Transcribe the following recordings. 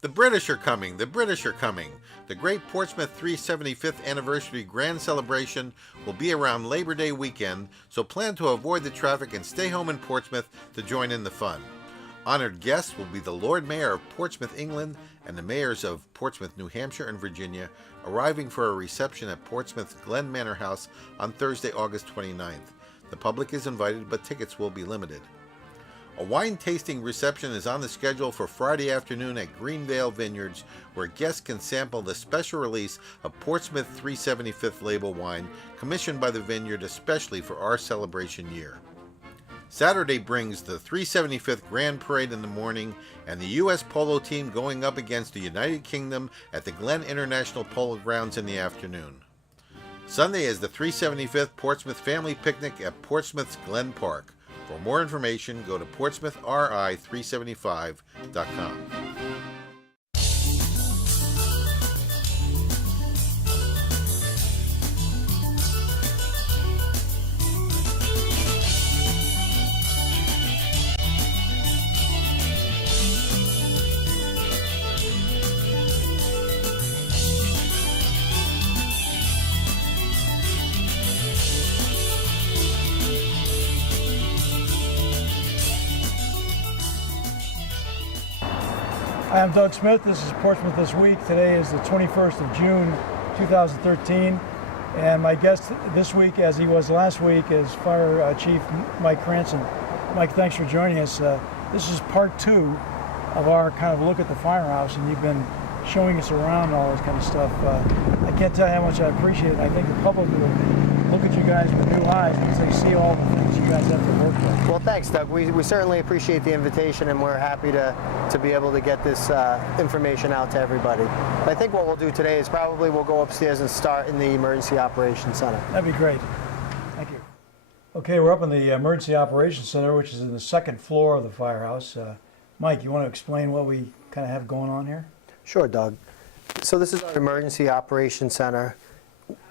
The British are coming. The British are coming. The great Portsmouth 375th anniversary grand celebration will be around Labor Day weekend, so plan to avoid the traffic and stay home in Portsmouth to join in the fun. Honored guests will be the Lord Mayor of Portsmouth, England, and the mayors of Portsmouth, New Hampshire, and Virginia, arriving for a reception at Portsmouth's Glen Manor House on Thursday, August 29th. The public is invited, but tickets will be limited. A wine tasting reception is on the schedule for Friday afternoon at Greenvale Vineyards, where guests can sample the special release of Portsmouth 375th label wine, commissioned by the vineyard especially for our celebration year. Saturday brings the 375th Grand Parade in the morning and the U.S. Polo team going up against the United Kingdom at the Glen International Polo Grounds in the afternoon. Sunday is the 375th Portsmouth Family Picnic at Portsmouth's Glen Park. For more information, go to portsmouthri375.com. Hi, I'm Doug Smith. This is Portsmouth This Week. Today is the 21st of June, 2013. And my guest this week, as he was last week, is Fire Chief Mike Cranston. Mike, thanks for joining us. This is part two of our kind of look at the firehouse, and you've been showing us around all this kind of stuff. I can't tell you how much I appreciate it. I think the public will look at you guys with new eyes because they see all the things you guys have to work with. Well, thanks, Doug. We certainly appreciate the invitation, and we're happy to be able to get this information out to everybody. I think what we'll do today is probably we'll go upstairs and start in the Emergency Operations Center. That'd be great. Thank you. Okay, we're up in the Emergency Operations Center, which is in the second floor of the firehouse. Mike, you want to explain what we kind of have going on here? Sure, Doug. So this is our Emergency Operations Center.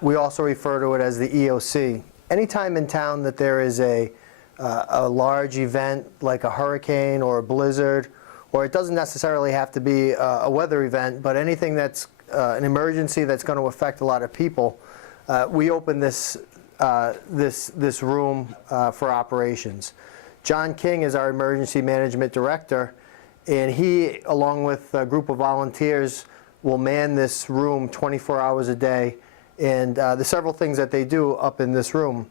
We also refer to it as the EOC. Anytime in town that there is a large event like a hurricane or a blizzard, or it doesn't necessarily have to be a weather event, but anything that's an emergency that's going to affect a lot of people, we open this room for operations. John King is our Emergency Management Director, and he, along with a group of volunteers, will man this room 24 hours a day. And there's several things that they do up in this room.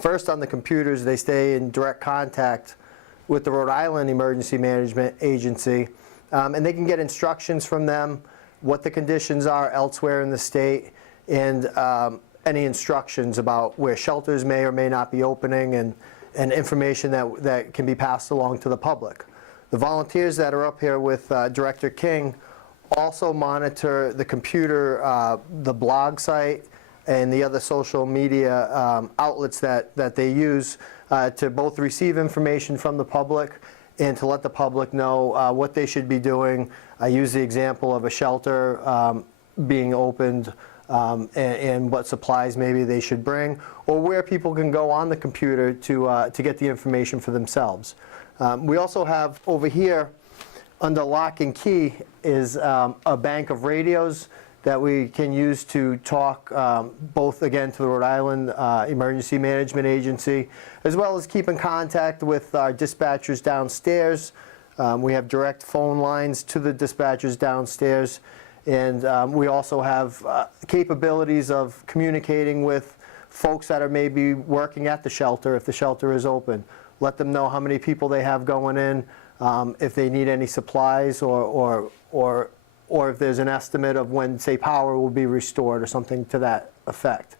First, on the computers, they stay in direct contact with the Rhode Island Emergency Management Agency, and they can get instructions from them, what the conditions are elsewhere in the state, and any instructions about where shelters may or may not be opening, and information that can be passed along to the public. The volunteers that are up here with Director King also monitor the computer, the blog site, and the other social media outlets that they use to both receive information from the public and to let the public know what they should be doing. I use the example of a shelter being opened and what supplies maybe they should bring, or where people can go on the computer to get the information for themselves. We also have over here, under lock and key, is a bank of radios that we can use to talk both, again, to the Rhode Island Emergency Management Agency, as well as keep in contact with our dispatchers downstairs. We have direct phone lines to the dispatchers downstairs, and we also have capabilities of communicating with folks that are maybe working at the shelter if the shelter is open. Let them know how many people they have going in, if they need any supplies, or if there's an estimate of when, say, power will be restored or something to that effect.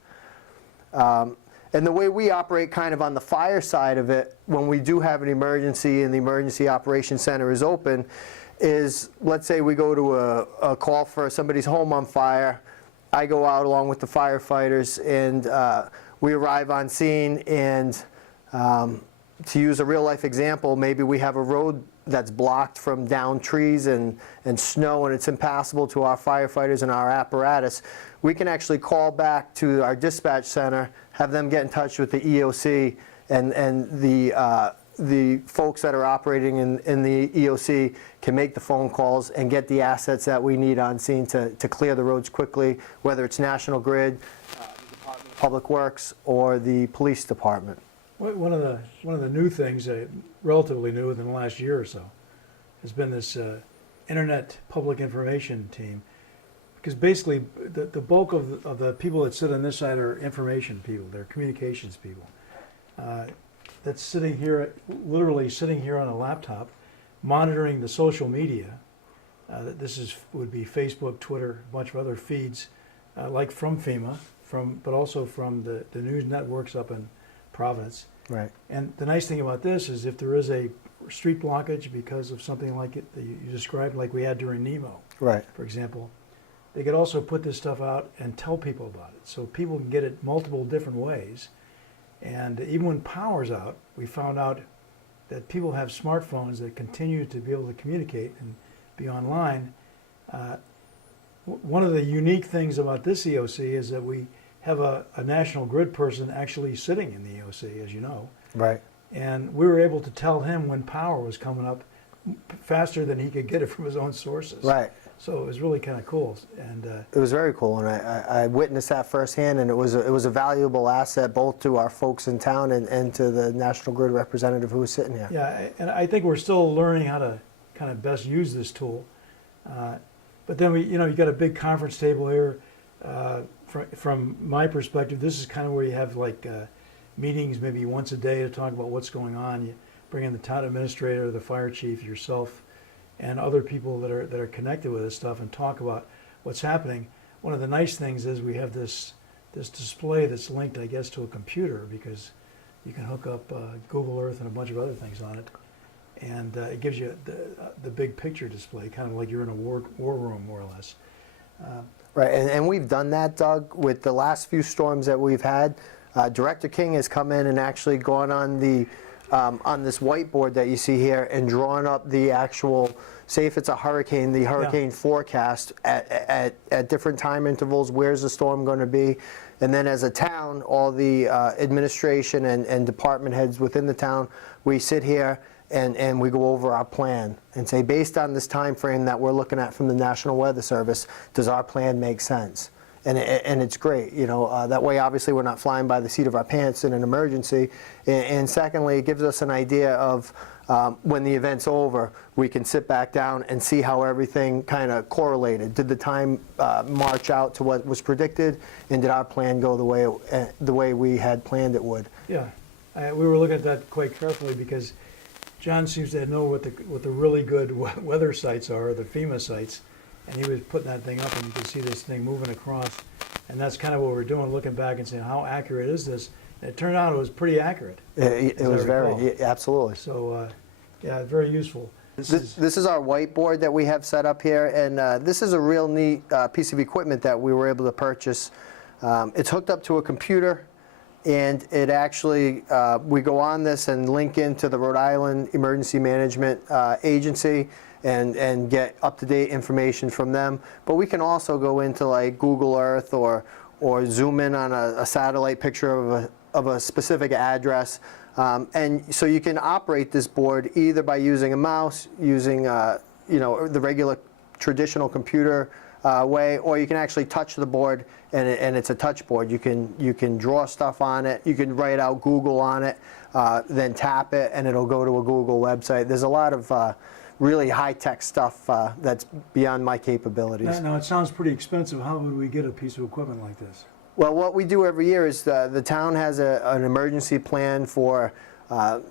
And the way we operate kind of on the fire side of it, when we do have an emergency and the Emergency Operations Center is open, is, let's say we go to a call for somebody's home on fire. I go out along with the firefighters, and we arrive on scene, and to use a real-life example, maybe we have a road that's blocked from downed trees and snow, and it's impassable to our firefighters and our apparatus. We can actually call back to our dispatch center, have them get in touch with the EOC, and the folks that are operating in the EOC can make the phone calls and get the assets that we need on scene to clear the roads quickly, whether it's National Grid, the Department of Public Works, or the police department. One of the new things, relatively new within the last year or so, has been this internet public information team. Because basically, the bulk of the people that sit on this side are information people. They're communications people. That's sitting here, literally sitting here on a laptop, monitoring the social media. Would be Facebook, Twitter, a bunch of other feeds, like from FEMA, but also from the news networks up in Providence. Right. And the nice thing about this is if there is a street blockage because of something like it that you described, like we had during Nemo, Right. for example, they could also put this stuff out and tell people about it. So people can get it multiple different ways. And even when power's out, we found out that people have smartphones that continue to be able to communicate and be online. One of the unique things about this EOC is that we have a National Grid person actually sitting in the EOC, as you know. Right. And we were able to tell him when power was coming up faster than he could get it from his own sources. Right. So it was really kind of cool. And it was very cool, and I witnessed that firsthand, and it was a valuable asset both to our folks in town and to the National Grid representative who was sitting here. yeah, and I think we're still learning how to kind of best use this tool. But then you got a big conference table here. From my perspective, this is kind of where you have like meetings maybe once a day to talk about what's going on. You bring in the town administrator, the fire chief, yourself, and other people that are connected with this stuff and talk about what's happening. One of the nice things is we have this display that's linked, I guess, to a computer because you can hook up Google Earth and a bunch of other things on it, and it gives you the big picture display, kind of like you're in a war room, more or less. Right, and we've done that, Doug, with the last few storms that we've had. Director King has come in and actually gone on this whiteboard that you see here and drawn up the actual, say if it's a hurricane, the hurricane forecast at different time intervals, where's the storm going to be. And then as a town, all the administration and department heads within the town, we sit here and we go over our plan and say, based on this time frame that we're looking at from the National Weather Service, does our plan make sense? And it's great, that way obviously we're not flying by the seat of our pants in an emergency. And secondly, it gives us an idea of when the event's over, we can sit back down and see how everything kind of correlated. Did the time march out to what was predicted, and did our plan go the way we had planned it would? Yeah, we were looking at that quite carefully because John seems to know what the really good weather sites are, the FEMA sites. And he was putting that thing up, and you could see this thing moving across. And that's kind of what we're doing, looking back and saying, how accurate is this? And it turned out it was pretty accurate. It was very, absolutely. So, yeah, very useful. This is our whiteboard that we have set up here, and this is a real neat piece of equipment that we were able to purchase. It's hooked up to a computer, and it actually, we go on this and link into the Rhode Island Emergency Management Agency, and get up-to-date information from them. But we can also go into like Google Earth or zoom in on a satellite picture of a specific address. And so you can operate this board either by using a mouse, using the regular traditional computer way, or you can actually touch the board and it's a touch board. You can draw stuff on it, you can write out Google on it, then tap it and it'll go to a Google website. There's a lot of really high-tech stuff that's beyond my capabilities. Now, it sounds pretty expensive. How would we get a piece of equipment like this? Well, what we do every year is the town has an emergency plan for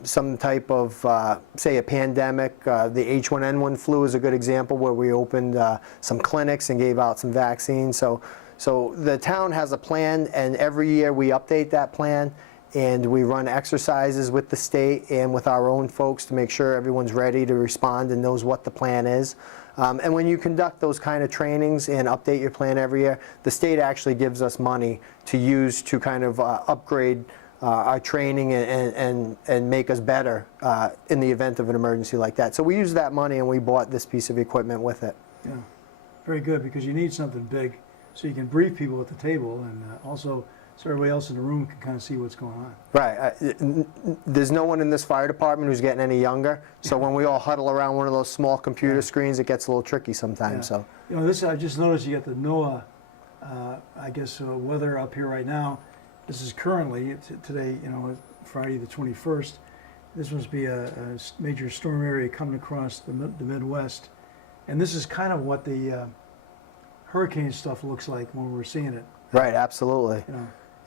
some type of, say, a pandemic. The H1N1 flu is a good example where we opened some clinics and gave out some vaccines. So the town has a plan, and every year we update that plan. And we run exercises with the state and with our own folks to make sure everyone's ready to respond and knows what the plan is. And when you conduct those kind of trainings and update your plan every year, the state actually gives us money to use to kind of upgrade our training and make us better in the event of an emergency like that. So we use that money and we bought this piece of equipment with it. Yeah, very good, because you need something big so you can brief people at the table and also so everybody else in the room can kind of see what's going on. Right. There's no one in this fire department who's getting any younger, so when we all huddle around one of those small computer screens, it gets a little tricky sometimes. Yeah. So, You know, this I just noticed you got the NOAA, I guess, weather up here right now. This is currently today, you know, Friday the 21st. This must be a major storm area coming across the Midwest, and this is kind of what the hurricane stuff looks like when we're seeing it. right, absolutely.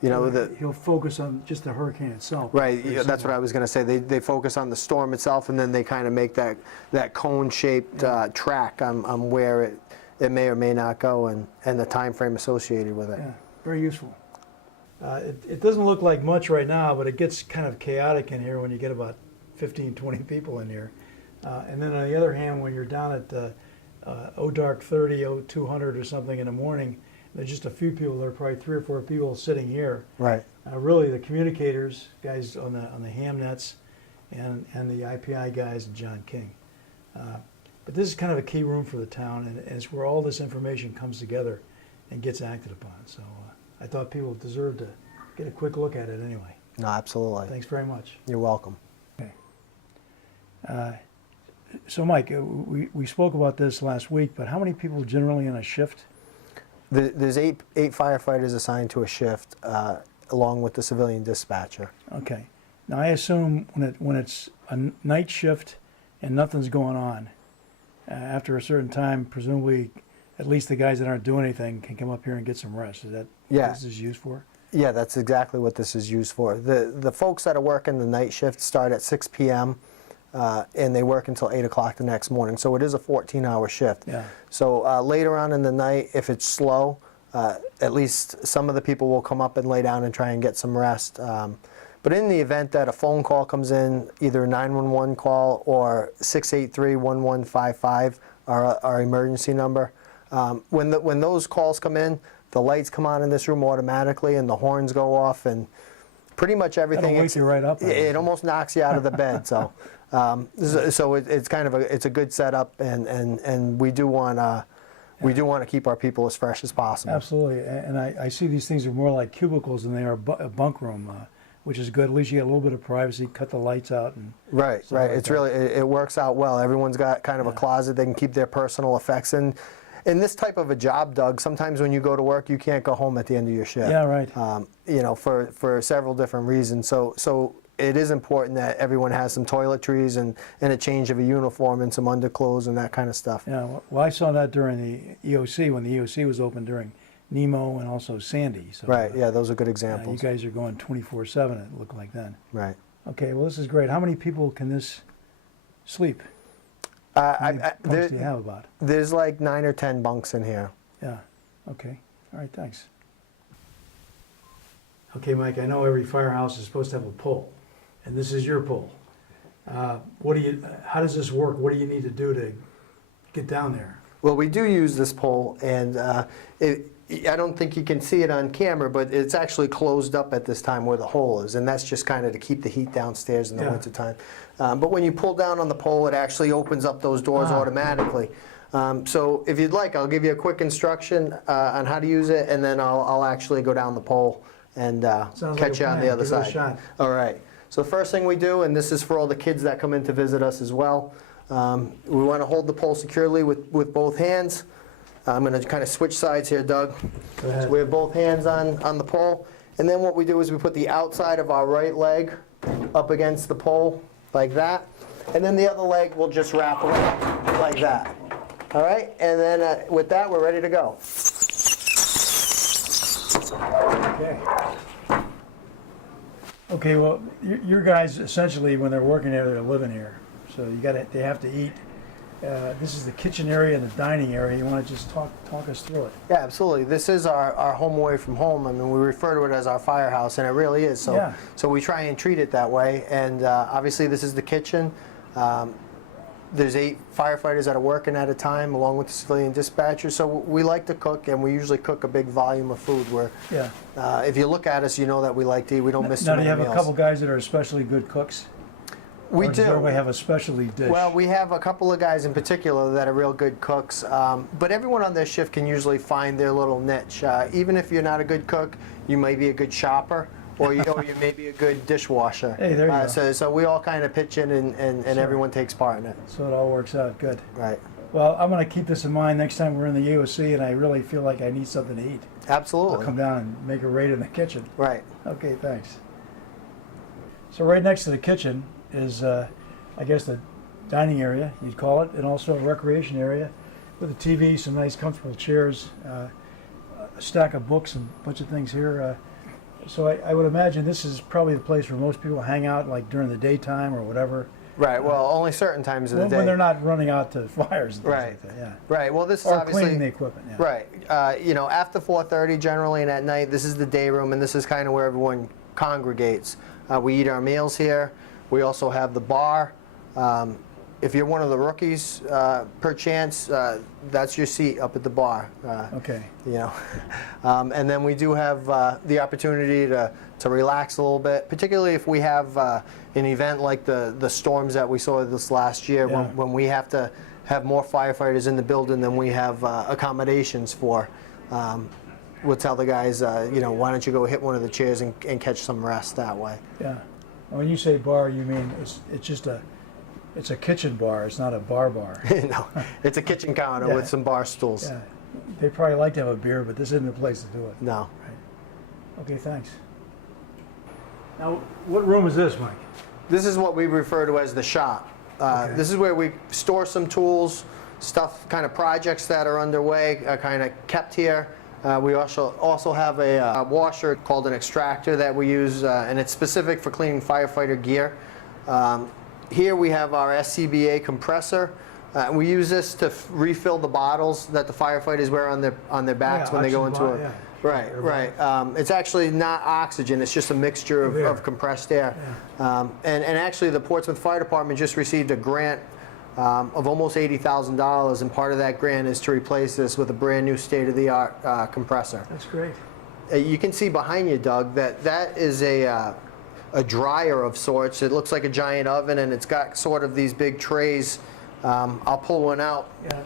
You know, he'll focus on just the hurricane itself. right. Yeah, that's what I was going to say. They focus on the storm itself, and then they kind of make that cone-shaped track on where it may or may not go, and the time frame associated with it. Yeah, very useful. It doesn't look like much right now, but it gets kind of chaotic in here when you get about 15, 20 people in here. And then on the other hand, when you're down at dark 30, 200 or something in the morning, there's just a few people. There are probably 3 or 4 people sitting here. Right. Really, the communicators, guys on the ham nets, and the IPI guys, and John King. But this is kind of a key room for the town, and it's where all this information comes together and gets acted upon. So I thought people deserved to get a quick look at it anyway. No, absolutely. Thanks very much. You're welcome. Okay. So Mike, we spoke about this last week, but how many people generally in a shift? There's eight firefighters assigned to a shift, along with the civilian dispatcher. Okay. Now I assume when it's a night shift and nothing's going on, after a certain time, presumably at least the guys that aren't doing anything can come up here and get some rest. Is that what this is used for? Yeah, that's exactly what this is used for. The folks that are working the night shift start at 6 p.m. And they work until 8 o'clock the next morning. So it is a 14-hour shift. Yeah. So later on in the night, if it's slow, at least some of the people will come up and lay down and try and get some rest. But in the event that a phone call comes in, either a 911 call or 683-1155, our emergency number, when those calls come in, the lights come on in this room automatically and the horns go off and pretty much everything. That'll wake you right up. It almost knocks you out of the bed. So, so it's kind of a good setup, and we do want to keep our people as fresh as possible. Absolutely, and I see these things are more like cubicles than they are a bunk room, which is good. At least you get a little bit of privacy. Cut the lights out and right. Like It's really it works out well. Everyone's got kind of a closet they can keep their personal effects in. In this type of a job, Doug, sometimes when you go to work, you can't go home at the end of your shift. Yeah, right. You know, for several different reasons. So it is important that everyone has some toiletries and a change of a uniform and some underclothes and that kind of stuff. Yeah, well, I saw that during the EOC, when the EOC was open during Nemo and also Sandy. So, Right, yeah, those are good you examples. guys are going 24/7, it looked like then. Right. Okay, well, this is great. How many people can this sleep? How many bunks do you have about? There's like 9 or 10 bunks in here. Yeah, okay. All right, thanks. Okay, Mike, I know every firehouse is supposed to have a pole, and this is your pole. How does this work? What do you need to do to get down there? Well, we do use this pole, and I don't think you can see it on camera, but it's actually closed up at this time where the hole is, and that's just kind of to keep the heat downstairs in the wintertime. But when you pull down on the pole, it actually opens up those doors automatically. So if you'd like, I'll give you a quick instruction on how to use it, and then I'll actually go down the pole and catch you on the other Give it a side. shot. All right. So the first thing we do, and this is for all the kids that come in to visit us as well, we want to hold the pole securely with both hands. I'm going to kind of switch sides here, Doug. Go ahead. So we have both hands on the pole. And then what we do is we put the outside of our right leg up against the pole like that. And then the other leg will just wrap around like that. All right? And then with that, we're ready to go. Okay. Okay, well, your guys essentially, when they're working here, they're living here. So they have to eat. This is the kitchen area and the dining area. You want to just talk us through it? Yeah, absolutely. This is our home away from home. I mean, we refer to it as our firehouse, and it really is. So, so we try and treat it that way. And obviously, this is the kitchen. There's 8 firefighters that are working at a time, along with the civilian dispatcher. So we like to cook, and we usually cook a big volume of food. Where, if you look at us, you know that we like to eat. We don't miss too many meals. Now, do you have a couple guys that are especially good cooks? We Or does do. everybody have a specialty dish? Well, we have a couple of guys in particular that are real good cooks, but everyone on their shift can usually find their little niche. Even if you're not a good cook, you may be a good shopper, or you may be a good dishwasher. Hey, there you go. So we all kind of pitch in, and everyone takes part in it. So it all works out good. Right. Well, I'm going to keep this in mind next time we're in the UOC and I really feel like I need something to eat. Absolutely. I'll come down and make a raid in the kitchen. Right. Okay, thanks. So right next to the kitchen is, I guess, the dining area, you'd call it, and also a recreation area with a TV, some nice comfortable chairs, a stack of books and a bunch of things here. So I would imagine this is probably the place where most people hang out, like during the daytime or whatever. Right. Well, only certain times of the day. When they're not running out to fires and things Right. like that, yeah. Right. Well, this is Or obviously cleaning the equipment, yeah. right. You know, after 4:30 generally, and at night, this is the day room, and this is kind of where everyone congregates. We eat our meals here. We also have the bar. If you're one of the rookies, per chance, that's your seat up at the bar. Okay. You know, and then we do have the opportunity to relax a little bit, particularly if we have an event like the storms that we saw this last year, Yeah. when we have to have more firefighters in the building than we have accommodations for. We'll tell the guys, you know, why don't you go hit one of the chairs and catch some rest that way. Yeah. And when you say bar, you mean it's just it's a kitchen bar. It's not a bar. No, it's a kitchen counter Yeah. with some bar stools. Yeah. They probably like to have a beer, but this isn't the place to do it. No. Okay, thanks. Now, what room is this, Mike? This is what we refer to as the shop. Okay. This is where we store some tools, stuff, kind of projects that are underway, kind of kept here. We also have a washer called an extractor that we use, and it's specific for cleaning firefighter gear. Here we have our SCBA compressor. We use this to refill the bottles that the firefighters wear on their backs Yeah, when they go into oxygen a... yeah. Right, right. It's actually not oxygen, it's just a mixture of compressed air. And actually the Portsmouth Fire Department just received a grant of almost $80,000, and part of that grant is to replace this with a brand new state-of-the-art compressor. That's great. You can see behind you, Doug, that is a dryer of sorts. It looks like a giant oven, and it's got sort of these big trays. I'll pull one out. Yeah.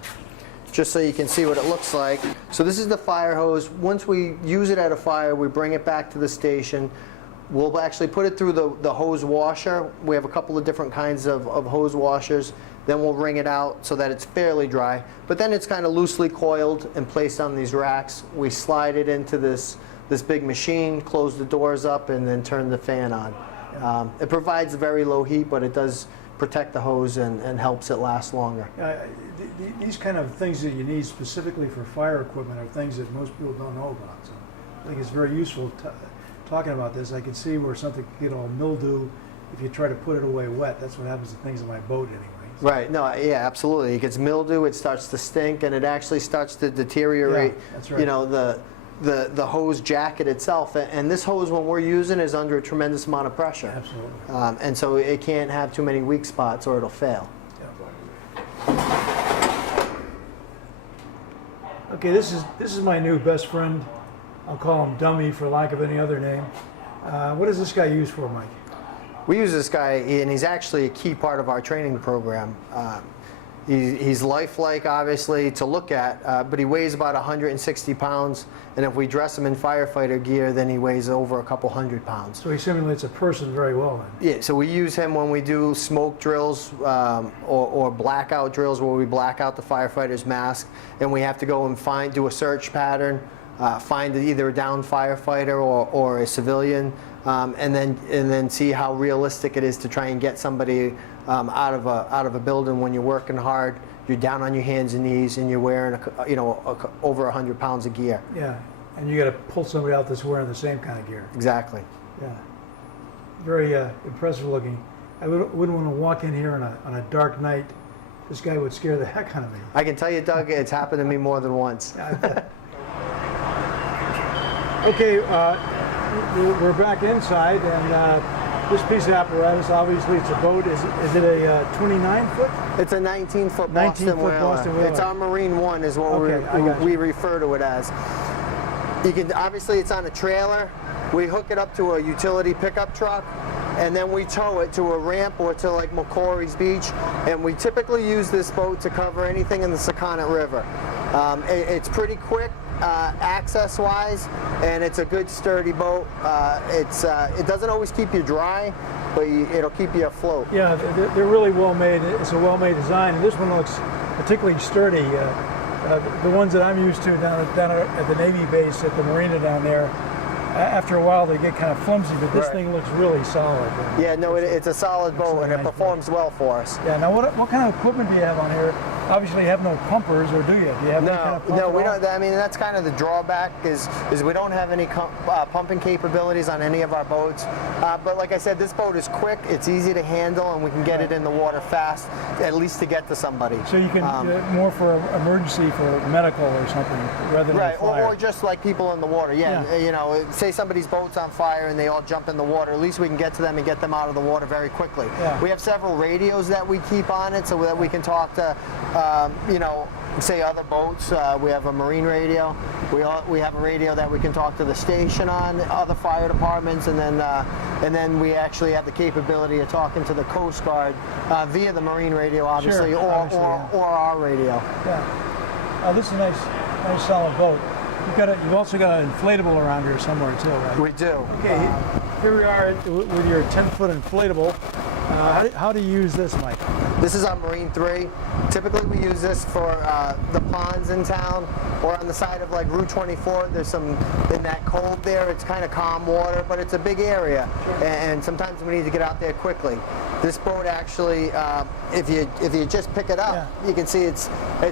Just so you can see what it looks like. So this is the fire hose. Once we use it at a fire, we bring it back to the station. We'll actually put it through the hose washer. We have a couple of different kinds of hose washers. Then we'll wring it out so that it's fairly dry. But then it's kind of loosely coiled and placed on these racks. We slide it into this big machine, close the doors up, and then turn the fan on. It provides very low heat, but it does protect the hose and helps it last longer. These kind of things that you need specifically for fire equipment are things that most people don't know about. So I think it's very useful talking about this. I can see where something can get all mildew if you try to put it away wet. That's what happens to things in my boat anyway. So. Right, no, yeah, absolutely. It gets mildew, it starts to stink, and it actually starts to deteriorate, Yeah, that's right. you know, the hose jacket itself. And this hose, when we're using, is under a tremendous amount of pressure. Absolutely. And so it can't have too many weak spots or it'll fail. Yeah. Okay, this is my new best friend. I'll call him Dummy for lack of any other name. What does this guy use for, Mike? We use this guy, and he's actually a key part of our training program. He's lifelike, obviously, to look at, but he weighs about 160 pounds, and if we dress him in firefighter gear, then he weighs over a couple 100 pounds. So he simulates a person very well then. Yeah, so we use him when we do smoke drills or blackout drills where we black out the firefighter's mask, and we have to go and do a search pattern, find either a downed firefighter or a civilian, and then see how realistic it is to try and get somebody out of a building when you're working hard. You're down on your hands and knees, and you're wearing over 100 pounds of gear. Yeah, and you got to pull somebody out that's wearing the same kind of gear. Exactly. Yeah, very impressive looking. I wouldn't want to walk in here on a dark night. This guy would scare the heck out of me. I can tell you, Doug, it's happened to me more than once. Okay, we're back inside, and this piece of apparatus, obviously it's a boat. Is it a 29-foot? It's a 19-foot 19-foot Boston whaler. It's our Marine One is what Okay, we refer to it as. You can obviously it's on a trailer. We hook it up to a utility pickup truck, and then we tow it to a ramp or to like Macquarie's Beach, and we typically use this boat to cover anything in the Sakonnet River. It's pretty quick access-wise, and it's a good sturdy boat. It doesn't always keep you dry, but it'll keep you afloat. Yeah, they're really well made. It's a well-made design, and this one looks particularly sturdy. The ones that I'm used to down at the Navy base at the marina down there, after a while they get kind of flimsy, but this thing looks really solid. Yeah, no, it's a solid boat, and it performs well for us. Yeah. Now, what kind of equipment do you have on here? Obviously, you have no pumpers, or do you? Do you have any kind of pump No, we at all? don't. I mean, that's kind of the drawback is we don't have any pumping capabilities on any of our boats. But like I said, this boat is quick. It's easy to handle, and we can get it in the water fast, at least to get to somebody. So you can more for emergency, for medical or something, rather than right, a fire. or just like people in the water. Yeah, you know, say somebody's boat's on fire and they all jump in the water. At least we can get to them and get them out of the water very quickly. Yeah. We have several radios that we keep on it so that we can talk to, you know, say other boats. We have a marine radio. We have a radio that we can talk to the station on, other fire departments, and then we actually have the capability of talking to the Coast Guard via the marine radio, obviously, Sure, or our radio. Yeah. This is a nice solid boat. You've also got an inflatable around here somewhere too, right? We do. Okay, here we are with your 10-foot inflatable. How do you use this, Mike? This is our Marine 3. Typically we use this for the ponds in town, or on the side of like Route 24. There's some, in that cove there, it's kind of calm water, but it's a big area, and sometimes we need to get out there quickly. This boat actually, if you just pick it up, you can see it's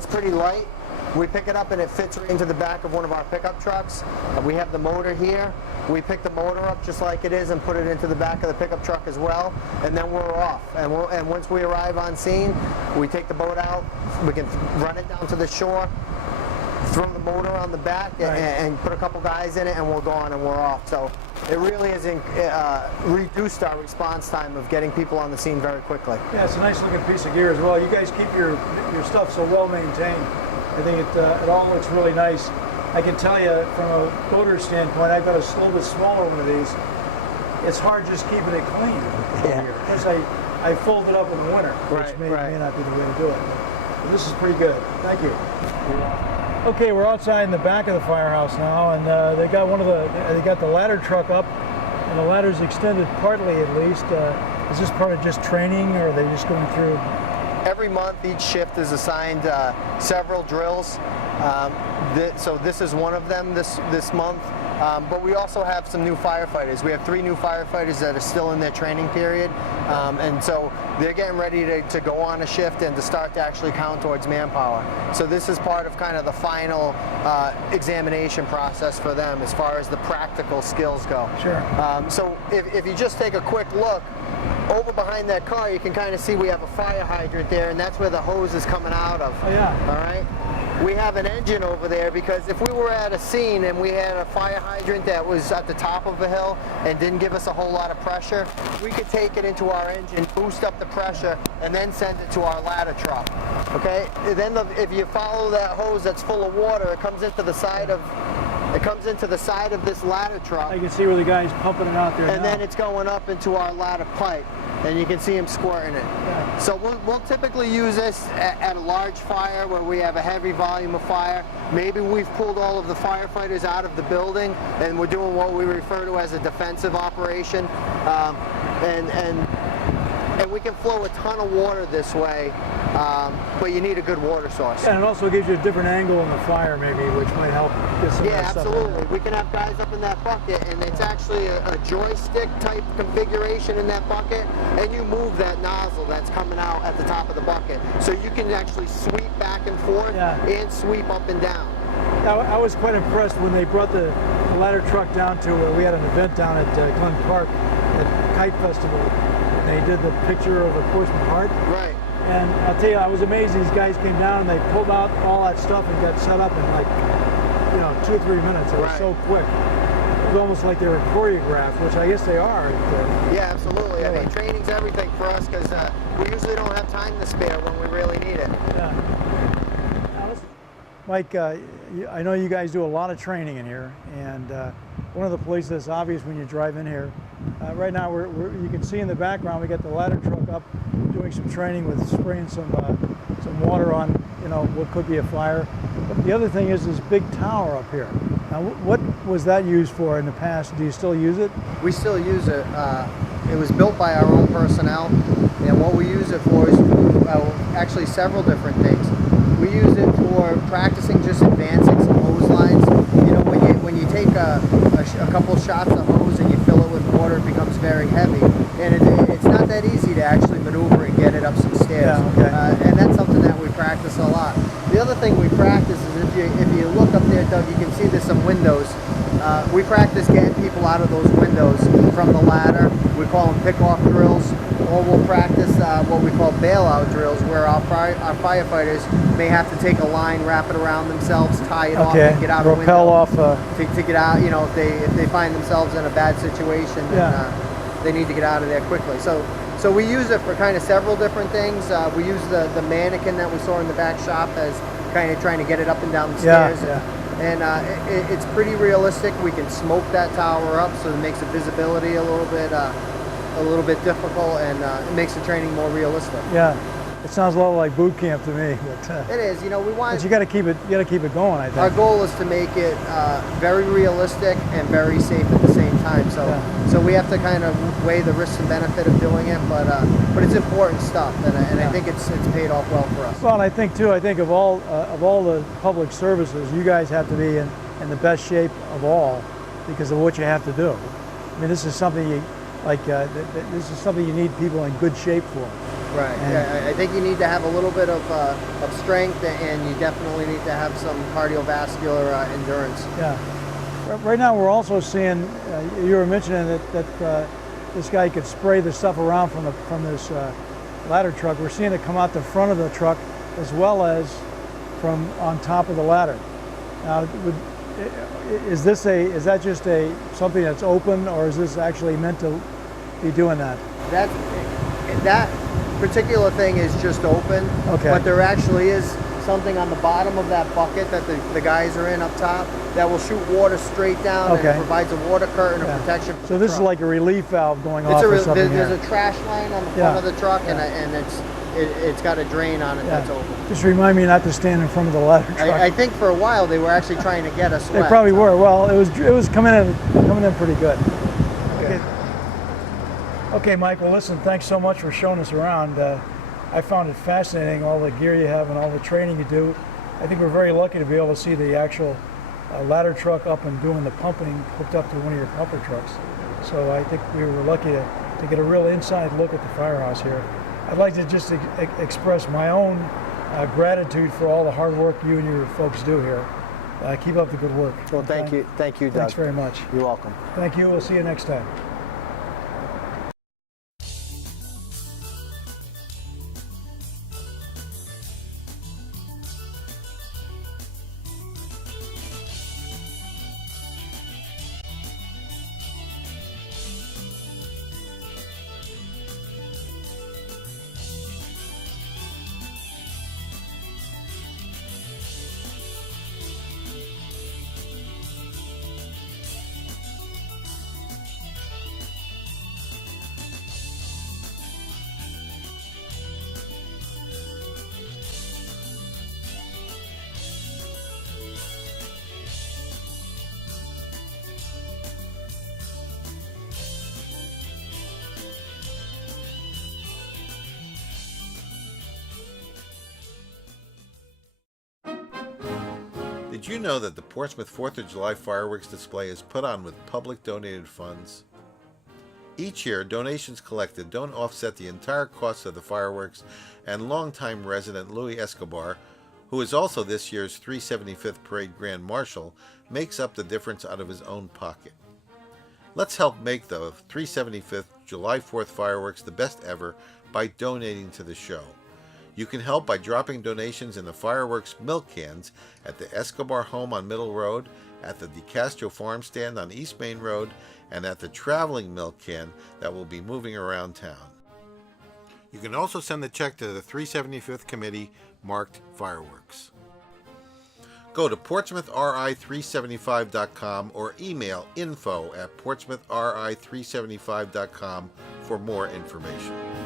pretty light. We pick it up and it fits right into the back of one of our pickup trucks. We have the motor here. We pick the motor up just like it is and put it into the back of the pickup truck as well, and then we're off. And once we arrive on scene, we take the boat out. We can run it down to the shore, throw the motor on the back, and put a couple guys in it, and we're gone and we're off. So it really has reduced our response time of getting people on the scene very quickly. Yeah, it's a nice looking piece of gear as well. You guys keep your stuff so well maintained. I think it all looks really nice. I can tell you from a boater standpoint, I've got a little bit smaller one of these. It's hard just keeping it clean here. Plus I fold it up in the winter, which may not be the way to do it. But this is pretty good. Thank you. Okay, we're outside in the back of the firehouse now, and they got the ladder truck up, and the ladder's extended partly at least. Is this part of just training, or are they just going through? Every month, each shift is assigned several drills. So this is one of them this month. But we also have some new firefighters. We have 3 new firefighters that are still in their training period. And so they're getting ready to go on a shift and to start to actually count towards manpower. So this is part of kind of the final examination process for them as far as the practical skills go. Sure. So if you just take a quick look, over behind that car, you can kind of see we have a fire hydrant there, and that's where the hose is coming out of. Oh, yeah. All right? We have an engine over there because if we were at a scene and we had a fire hydrant that was at the top of a hill and didn't give us a whole lot of pressure, we could take it into our engine, boost up the pressure, and then send it to our ladder truck. Okay? Then if you follow that hose that's full of water, it comes into the side of this ladder truck. I can see where the guy's pumping it out there and then it's going up into our ladder pipe, and you can see him squirting it. Yeah. So we'll typically use this at a large fire where we have a heavy volume of fire. Maybe we've pulled all of the firefighters out of the building and we're doing what we refer to as a defensive operation. And we can flow a ton of water this way, but you need a good water source. Yeah, and it also gives you a different angle in the fire maybe, which might help get some of that stuff. Absolutely. We can have guys up in that bucket, and it's actually a joystick type configuration in that bucket, and you move that nozzle that's coming out at the top of the bucket. So you can actually sweep back and forth and sweep up and down. I was quite impressed when they brought the ladder truck down to we had an event down at Klimm Park at Kite Festival. They did the picture of a Portsmouth heart. Right. And I'll tell you, I was amazed. These guys came down and they pulled out all that stuff and got set up in like, 2 or 3 minutes. It was so quick. It was almost like they were choreographed, which I guess they are. Yeah, absolutely. I mean, training's everything for us because we usually don't have time to spare when we really need it. Yeah. Mike, I know you guys do a lot of training in here, and one of the places that's obvious when you drive in here. Right now, you can see in the background we got the ladder truck up doing some training with spraying some water on, what could be a fire. But the other thing is this big tower up here. Now, what was that used for in the past? Do you still use it? We still use it. It was built by our own personnel, and what we use it for is actually several different things. We use it for practicing just advancing some hose lines. When you take a couple shots of hose and you fill it with water, it becomes very heavy, and it's not that easy to actually maneuver and get it up some stairs. Yeah, okay. And that's something that we practice a lot. The other thing we practice is if you look up there, Doug, you can see there's some windows. We practice getting people out of those windows from the ladder. We call them pick-off drills, or we'll practice what we call bailout drills, where our firefighters may have to take a line, wrap it around themselves, tie it off, and get out of the window. Rappel off. To get out, if they find themselves in a bad situation, and they need to get out of there quickly. So we use it for kind of several different things. We use the mannequin that we saw in the back shop as kind of trying to get it up and down the stairs. And it's pretty realistic. We can smoke that tower up, so it makes the visibility a little bit difficult, and it makes the training more realistic. Yeah, it sounds a lot like boot camp to me. But, it is. We want. But you got to keep it. You got to keep it going. I think our goal is to make it very realistic and very safe at the same time. So we have to kind of weigh the risks and benefit of doing it, but it's important stuff, and I think it's paid off well for us. Well, and I think too. I think of all the public services, you guys have to be in the best shape of all because of what you have to do. I mean, this is something this is something you need people in good shape for. Right. I think you need to have a little bit of strength, and you definitely need to have some cardiovascular endurance. Yeah. Right now, we're also seeing. You were mentioning that this guy could spray the stuff around from this ladder truck. We're seeing it come out the front of the truck as well as from on top of the ladder. Now, is that just something that's open, or is this actually meant to be doing that? That particular thing is just open, but there actually is something on the bottom of that bucket that the guys are in up top that will shoot water straight down, and it provides a water curtain of protection. So this is like a relief valve going off or something. There's a trash line on the front of the truck, and it's got a drain on it that's open. Just remind me not to stand in front of the ladder truck. I think for a while they were actually trying to get us wet. They probably were. Well, it was coming in pretty good. Okay, Mike, well listen, thanks so much for showing us around. I found it fascinating, all the gear you have and all the training you do. I think we're very lucky to be able to see the actual ladder truck up and doing the pumping hooked up to one of your pumper trucks. So I think we were lucky to get a real inside look at the firehouse here. I'd like to just express my own gratitude for all the hard work you and your folks do here. Keep up the good work. Well, thank you, Doug. Thanks very much. You're welcome. Thank you. We'll see you next time. Did you know that the Portsmouth 4th of July fireworks display is put on with public donated funds? Each year, donations collected don't offset the entire cost of the fireworks, and longtime resident Louis Escobar, who is also this year's 375th Parade Grand Marshal, makes up the difference out of his own pocket. Let's help make the 375th July 4th fireworks the best ever by donating to the show. You can help by dropping donations in the fireworks milk cans at the Escobar home on Middle Road, at the DeCastro farm stand on East Main Road, and at the traveling milk can that will be moving around town. You can also send the check to the 375th Committee marked Fireworks. Go to portsmouthri375.com or email info@portsmouthri375.com for more information.